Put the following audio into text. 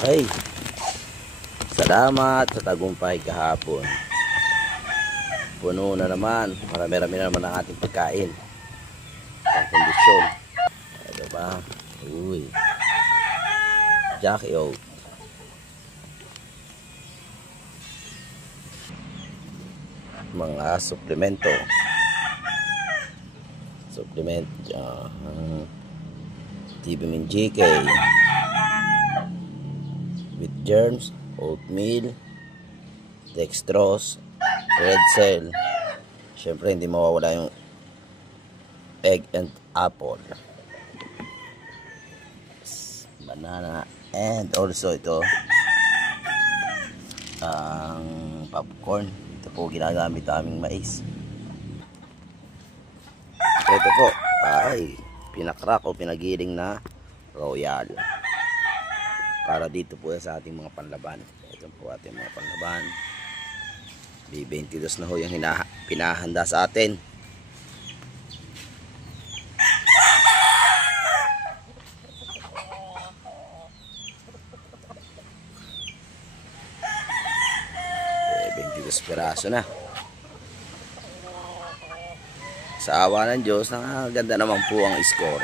Ay, salamat sa tagumpay kahapon. Puno na naman. Marami-rami na naman ang ating pagkain. Ang kondisyon. Ito ba? Uy. Jackie Oat. Mga suplemento. Supplement. Vitamin GK. With germs. Oatmeal. Dextrose. Red cell. Siyempre hindi mawawala yung egg and apple. Banana. And also ito ang popcorn. Ito po ginagamit aming mais. Ito po ay pinakrak o pinagiling na royal. Para dito po sa ating mga panlaban. Ito po ating mga panlaban. B22 na ho yung pinahanda sa atin. Piraso na. Sa awa ng Diyos, ganda naman po ang score.